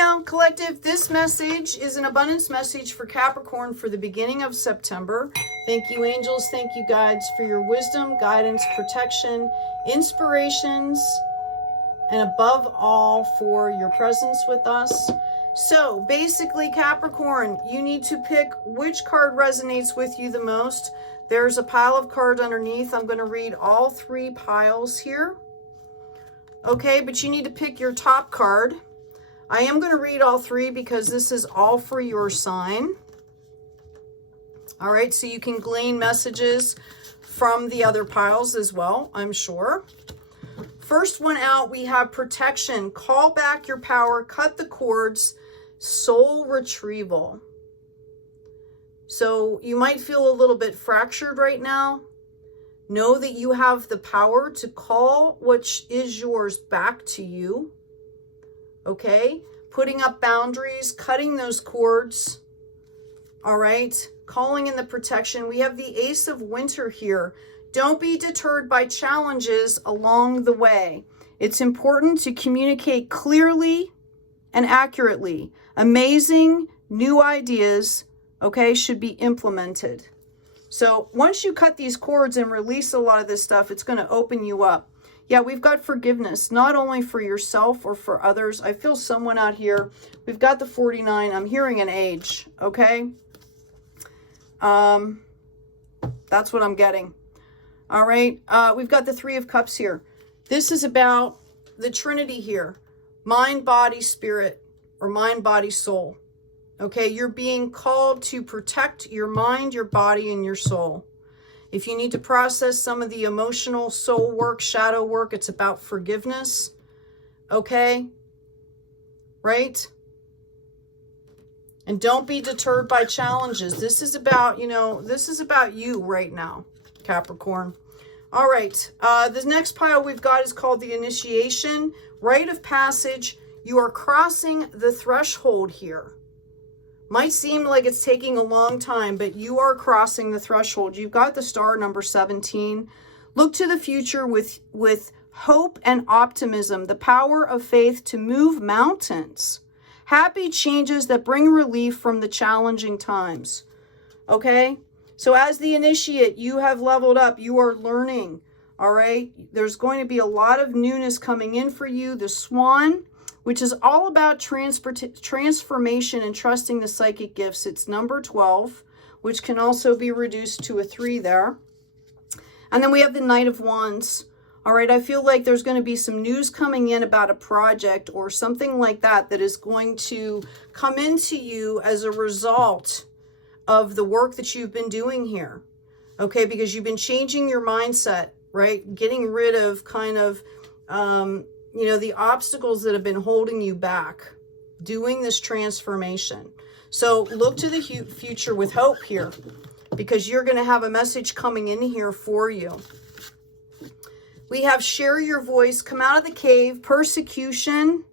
now, collective, this message is an abundance message for Capricorn for the beginning of September. Thank you, angels. Thank you, guides, for your wisdom, guidance, protection, inspirations, and above all, for your presence with us. So basically, Capricorn, you need to pick which card resonates with you the most. There's a pile of cards underneath. I'm going to read all 3 piles here. Okay, but you need to pick your top card. I am going to read all 3 because this is all for your sign. All right, so you can glean messages from the other piles as well, I'm sure. First one out, we have protection. Call back your power, cut the cords, soul retrieval. So you might feel a little bit fractured right now. Know that you have the power to call what is yours back to you. Okay, putting up boundaries, cutting those cords. All right, calling in the protection. We have the Ace of Winter here. Don't be deterred by challenges along the way. It's important to communicate clearly and accurately. Amazing new ideas, okay, should be implemented. So once you cut these cords and release a lot of this stuff, it's going to open you up. Yeah, we've got forgiveness, not only for yourself or for others. I feel someone out here. We've got the 49. I'm hearing an age, okay? That's what I'm getting. All right, we've got the 3 of Cups here. This is about the Trinity here. Mind, body, spirit, or mind, body, soul. Okay, you're being called to protect your mind, your body, and your soul. If you need to process some of the emotional soul work, shadow work, it's about forgiveness. Okay? Right? And don't be deterred by challenges. This is about, this is about you right now, Capricorn. All right. The next pile we've got is called the initiation. Rite of passage. You are crossing the threshold here. Might seem like it's taking a long time, but you are crossing the threshold. You've got the star number 17. Look to the future with hope and optimism, the power of faith to move mountains. Happy changes that bring relief from the challenging times. Okay? So as the initiate, you have leveled up. You are learning. All right? There's going to be a lot of newness coming in for you. The Swan, which is all about transformation and trusting the psychic gifts. It's number 12, which can also be reduced to a 3 there. And then we have the Knight of Wands. All right, I feel like there's going to be some news coming in about a project or something like that that is going to come into you as a result of the work that you've been doing here. Okay, because you've been changing your mindset, right? Getting rid of kind of, the obstacles that have been holding you back, doing this transformation. So look to the future with hope here, because you're going to have a message coming in here for you. We have share your voice, come out of the cave, persecution,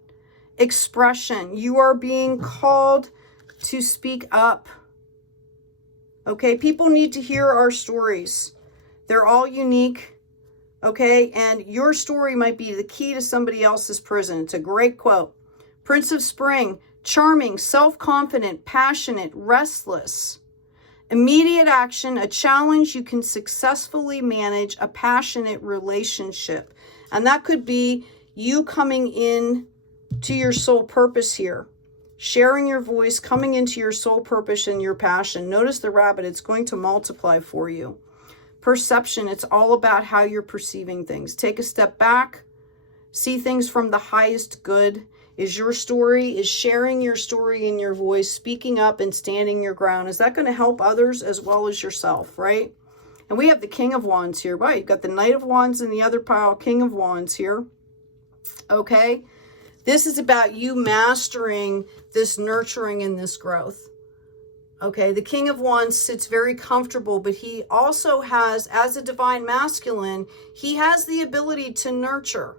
expression. You are being called to speak up. Okay, people need to hear our stories. They're all unique. Okay, and your story might be the key to somebody else's prison. It's a great quote. Prince of Spring, charming, self-confident, passionate, restless. Immediate action, a challenge you can successfully manage, a passionate relationship. And that could be you coming in to your soul purpose here. Sharing your voice, coming into your soul purpose and your passion. Notice the rabbit, it's going to multiply for you. Perception, it's all about how you're perceiving things. Take a step back, see things from the highest good. Is sharing your story in your voice, speaking up and standing your ground, is that going to help others as well as yourself, right? And we have the King of Wands here, right? You've got the Knight of Wands in the other pile, King of Wands here. Okay? This is about you mastering this nurturing and this growth. Okay, the King of Wands sits very comfortable, but he also has, as a divine masculine, he has the ability to nurture.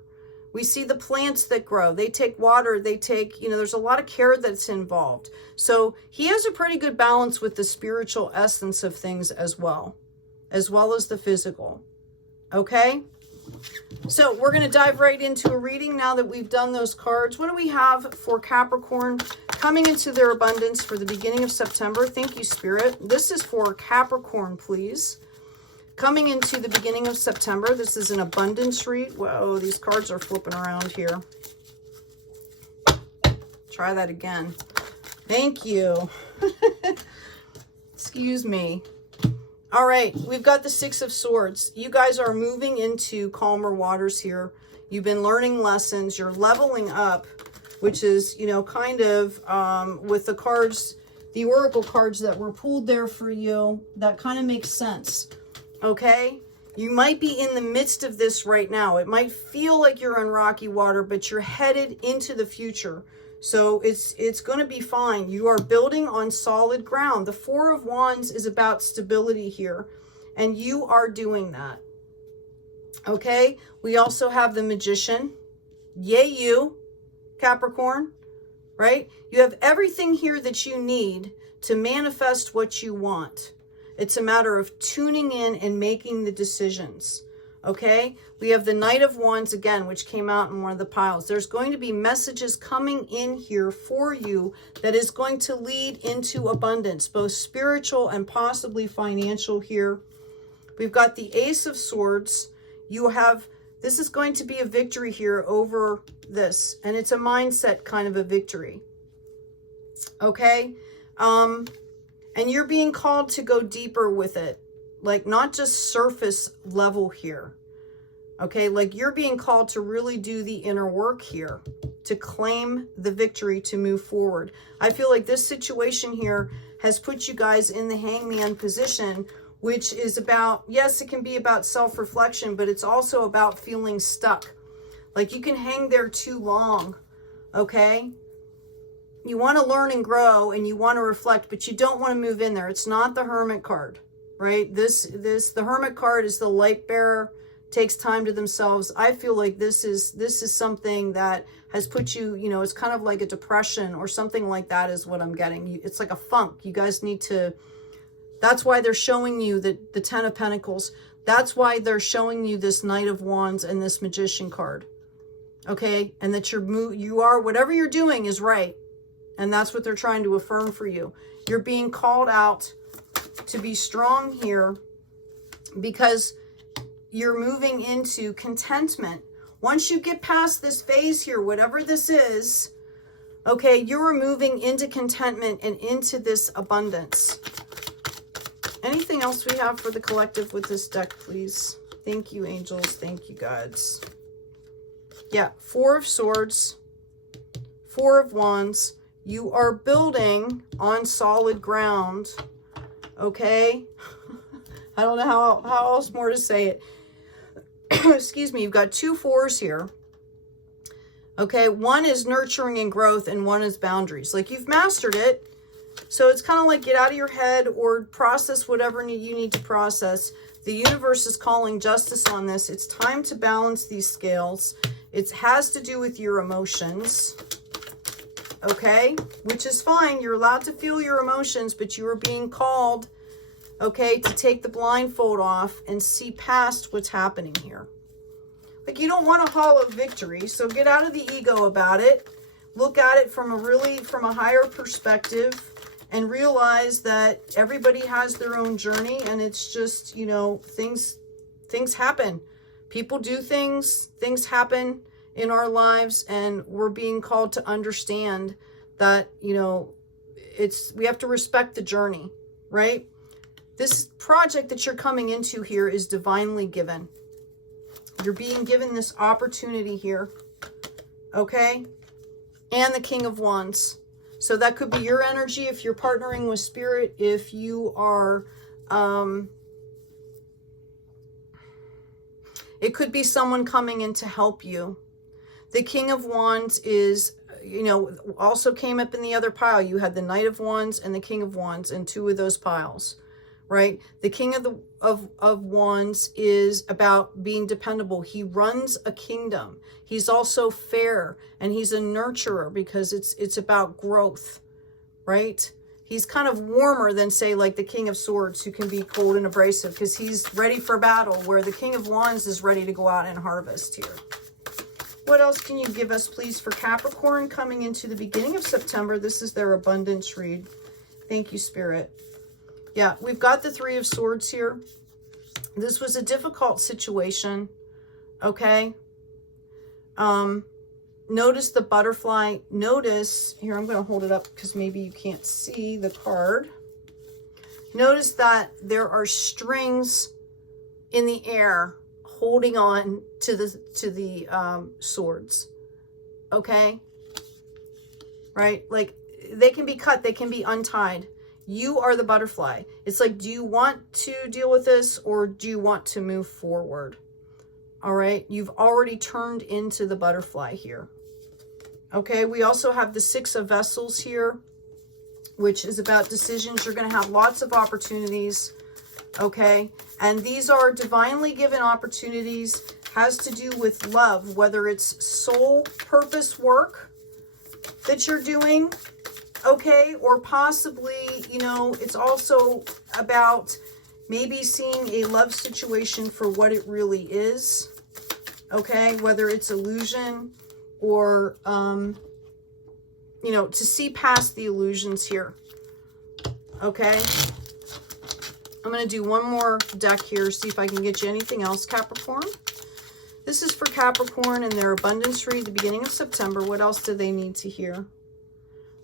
We see the plants that grow. They take water. They take, there's a lot of care that's involved. So he has a pretty good balance with the spiritual essence of things as well as the physical. Okay? So we're going to dive right into a reading now that we've done those cards. What do we have for Capricorn coming into their abundance for the beginning of September? Thank you, Spirit. This is for Capricorn, please. Coming into the beginning of September, this is an abundance read. Whoa, these cards are flipping around here. Try that again. Thank you. Excuse me. All right, we've got the Six of Swords. You guys are moving into calmer waters here. You've been learning lessons. You're leveling up, which is, you know, kind of with the cards, the oracle cards that were pulled there for you, that kind of makes sense, okay? You might be in the midst of this right now. It might feel like you're on rocky water, but you're headed into the future. So it's going to be fine. You are building on solid ground. The Four of Wands is about stability here, and you are doing that. Okay? We also have the Magician. Yay, you, Capricorn, right? You have everything here that you need to manifest what you want. It's a matter of tuning in and making the decisions. Okay, we have the Knight of Wands again, which came out in one of the piles. There's going to be messages coming in here for you that is going to lead into abundance, both spiritual and possibly financial here. We've got the Ace of Swords. This is going to be a victory here over this, and it's a mindset kind of a victory. Okay, and you're being called to go deeper with it. Like, not just surface level here, okay? Like, you're being called to really do the inner work here, to claim the victory, to move forward. I feel like this situation here has put you guys in the hangman position, which is about, yes, it can be about self-reflection, but it's also about feeling stuck. Like, you can hang there too long, okay? You want to learn and grow, and you want to reflect, but you don't want to move in there. It's not the Hermit card. Right? The Hermit card is the light bearer, takes time to themselves. I feel like this is something that has put you, you know, it's kind of like a depression or something like that is what I'm getting. It's like a funk. You guys need to, that's why they're showing you the Ten of Pentacles. That's why they're showing you this Knight of Wands and this Magician card. Okay? And that you are, whatever you're doing is right. And that's what they're trying to affirm for you. You're being called out to be strong here because you're moving into contentment. Once you get past this phase here, whatever this is, okay, you're moving into contentment and into this abundance. Anything else we have for the collective with this deck, please? Thank you, angels. Thank you, gods. Yeah, Four of Swords, Four of Wands. You are building on solid ground. Okay, I don't know how else more to say it. Excuse me, you've got two fours here. Okay, one is nurturing and growth and one is boundaries. Like, you've mastered it. So it's kind of like get out of your head or process whatever you need to process. The universe is calling justice on this. It's time to balance these scales. It has to do with your emotions. Okay, which is fine. You're allowed to feel your emotions, but you are being called, okay, to take the blindfold off and see past what's happening here. Like, you don't want a hollow victory, so get out of the ego about it. Look at it from a higher perspective and realize that everybody has their own journey, and it's just, you know, things happen. People do things happen in our lives, and we're being called to understand that, you know, we have to respect the journey, right? This project that you're coming into here is divinely given. You're being given this opportunity here, okay? And the King of Wands. So that could be your energy if you're partnering with Spirit, if you are, it could be someone coming in to help you. The King of Wands is, you know, also came up in the other pile. You had the Knight of Wands and the King of Wands in two of those piles, right? The King of Wands is about being dependable. He runs a kingdom. He's also fair, and he's a nurturer because it's about growth, right? He's kind of warmer than, say, like the King of Swords, who can be cold and abrasive because he's ready for battle, where the King of Wands is ready to go out and harvest here. What else can you give us, please, for Capricorn coming into the beginning of September? This is their abundance read. Thank you, Spirit. Yeah, we've got the Three of Swords here. This was a difficult situation, okay? Notice the butterfly. Notice, here, I'm going to hold it up because maybe you can't see the card. Notice that there are strings in the air holding on to the swords, okay? Right? Like, they can be cut, they can be untied. You are the butterfly. It's like, do you want to deal with this, or do you want to move forward? All right, you've already turned into the butterfly here. Okay, we also have the Six of Vessels here, which is about decisions. You're going to have lots of opportunities, okay? And these are divinely given opportunities, has to do with love, whether it's soul purpose work that you're doing, okay? Or possibly, you know, it's also about maybe seeing a love situation for what it really is, okay? Whether it's illusion or, you know, to see past the illusions here, okay? I'm going to do one more deck here, see if I can get you anything else, Capricorn. This is for Capricorn and their abundance read, the beginning of September. What else do they need to hear?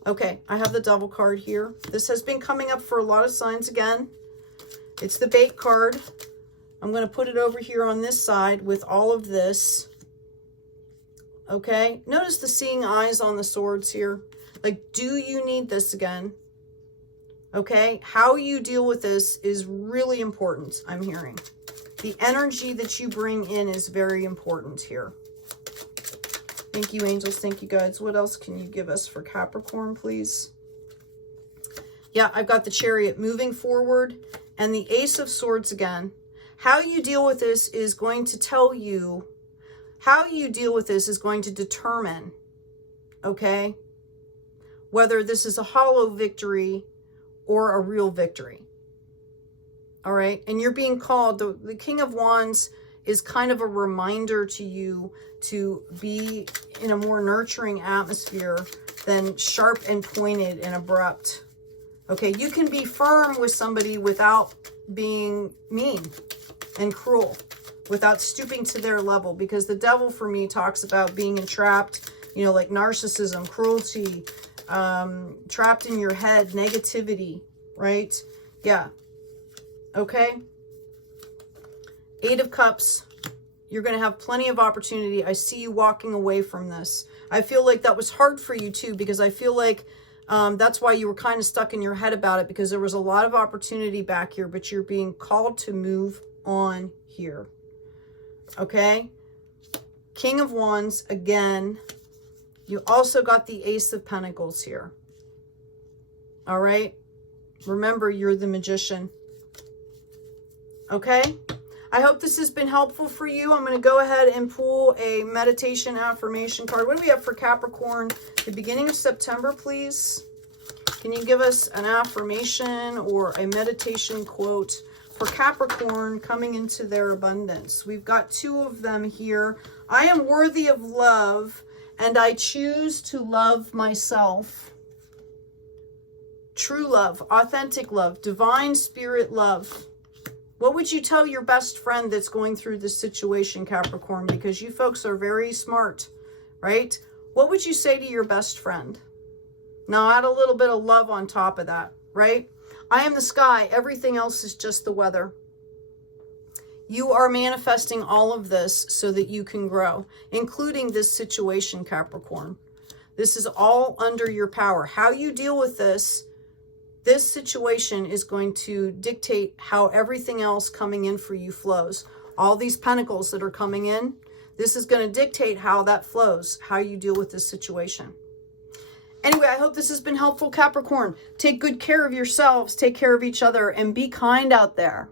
Okay, I have the Devil card here. This has been coming up for a lot of signs again. It's the bait card. I'm going to put it over here on this side with all of this. Okay, notice the seeing eyes on the swords here. Like, do you need this again? Okay, how you deal with this is really important, I'm hearing. The energy that you bring in is very important here. Thank you, angels. Thank you, guides. What else can you give us for Capricorn, please? Yeah, I've got the Chariot moving forward and the Ace of Swords again. How you deal with this is going to tell you, how you deal with this is going to determine, okay, whether this is a hollow victory or a real victory. All right, and you're being called, the King of Wands is kind of a reminder to you to be in a more nurturing atmosphere than sharp and pointed and abrupt. Okay, you can be firm with somebody without being mean and cruel, without stooping to their level, because the Devil for me talks about being entrapped, you know, like narcissism, cruelty, trapped in your head, negativity, right? Yeah. Okay. Eight of Cups. You're going to have plenty of opportunity. I see you walking away from this. I feel like that was hard for you too, because I feel like that's why you were kind of stuck in your head about it, because there was a lot of opportunity back here, but you're being called to move on here. Okay. King of Wands again. You also got the Ace of Pentacles here. All right. Remember, you're the Magician. Okay. I hope this has been helpful for you. I'm going to go ahead and pull a meditation affirmation card. What do we have for Capricorn? The beginning of September, please. Can you give us an affirmation or a meditation quote for Capricorn coming into their abundance? We've got two of them here. I am worthy of love, and I choose to love myself. True love, authentic love, divine spirit love. What would you tell your best friend that's going through this situation, Capricorn? Because you folks are very smart, right? What would you say to your best friend? Now add a little bit of love on top of that, right? I am the sky. Everything else is just the weather. You are manifesting all of this so that you can grow, including this situation, Capricorn. This is all under your power. How you deal with this situation is going to dictate how everything else coming in for you flows. All these pentacles that are coming in, this is going to dictate how that flows, how you deal with this situation. Anyway, I hope this has been helpful, Capricorn. Take good care of yourselves, take care of each other, and be kind out there.